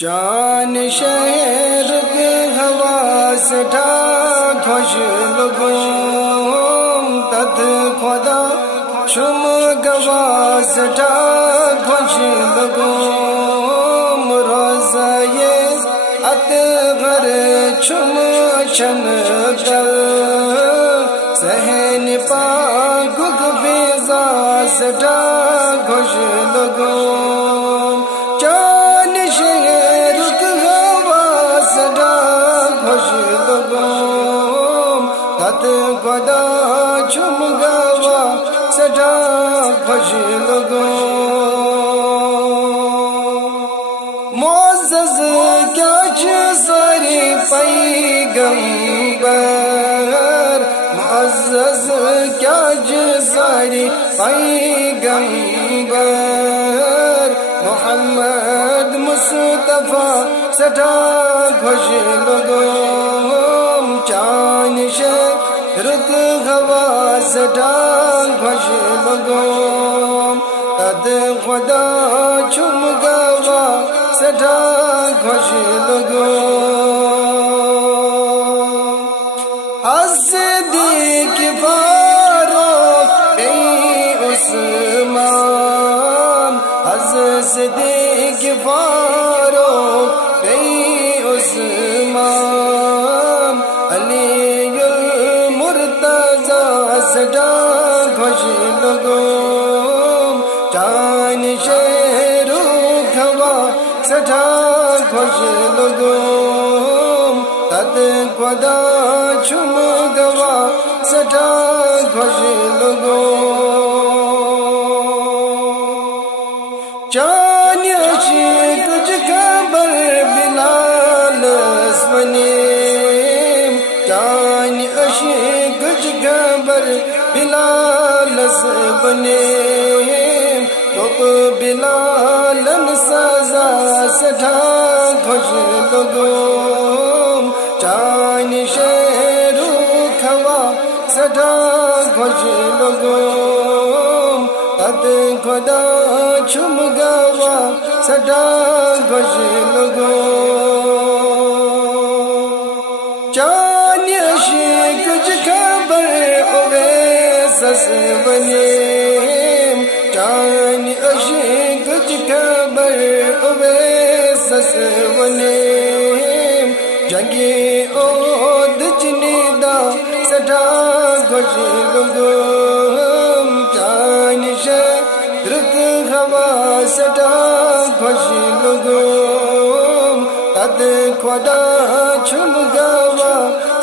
चान शहर के हवा सठा खुश लगूं तद खुदा शुम गवा सठा खुश लगूं रोज़ा ये अतगर छुम शन दल सहन पा गुग बेजा सठा खुश लगूं खुदा छुम गवा सदा खुश लगूं मोअज़्ज़ज़ क्या सारी पैगंबर मुअज़्ज़ज़ क्या सारी पैगंबर मोहम्मद मुस्तफ़ा सदा खुश लगूं चान रुक हवा सदा खुश लगूं तद खुदा छुम गवा सदा खुश लगूं हस्दीक फारूक उस्मान हस्दीक फारूक उस्मान अली सदा खुश लगूं चान शेरू खवा सदा खुश लगूं तद खुदा छुम गवा सदा खुश लगूं चान कुछ खबर बिलाल बने चान कुछ खबर बिलाल बने तो बिलालन सजा सदा खुश लगूं चान शेरू खवा सदा खुश लगूं तद खुदा छुम गवा सदा खुश लगूं चान कुछ खबर सस बने चान कुछ खबर सस बने जगे ओद चनीदा सदा खुश लगूं चान रुक हवा सदा खुश लगूं तद खुदा छुम गवा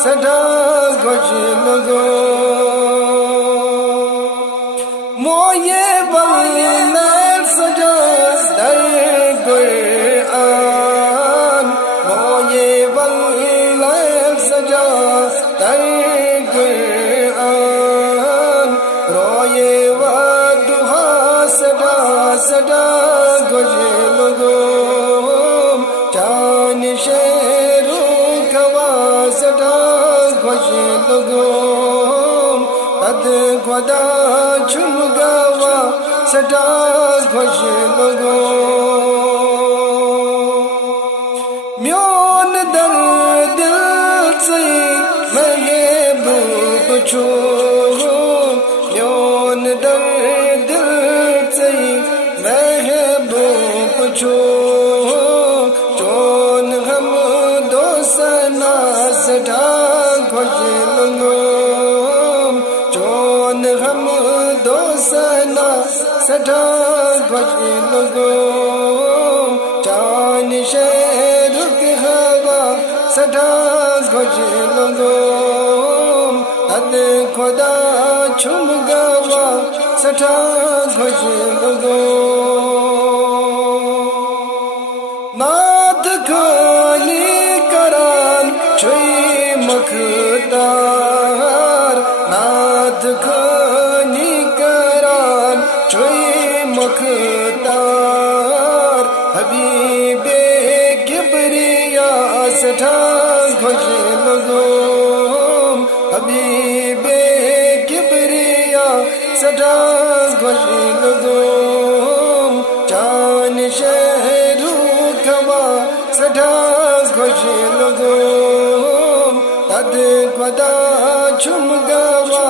सदा खुश लगूं मोये बल सजा दर कुरान मोये बल सजा दर कुरान रोये व दुहा सदा सदा खुश लगूं चान शेरू खवा सदा खुश लगूं तद खुदा छुम गवा सदा खुश लगूं म्योन दर्द से महबूब छू म्योन दर्द से महबूब छू चोन हम दो सना सदा खुश लगूं चोन हम दो सना सदा खुश लगूं चान शेरू की हवा सदा खुश लगूं तद खुदा छुम गवा सदा खुश लगूं नाथ खाली करान छुई मखदार नाथ खानी करान छुई मखदार हबीबे किबरिया सदा खुश लगूं हबीबे किबरिया सदा खुश लगूं चान शेरू खवा सठा खुश लगो तद पदा चुम गवा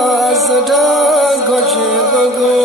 सठा खुश लगो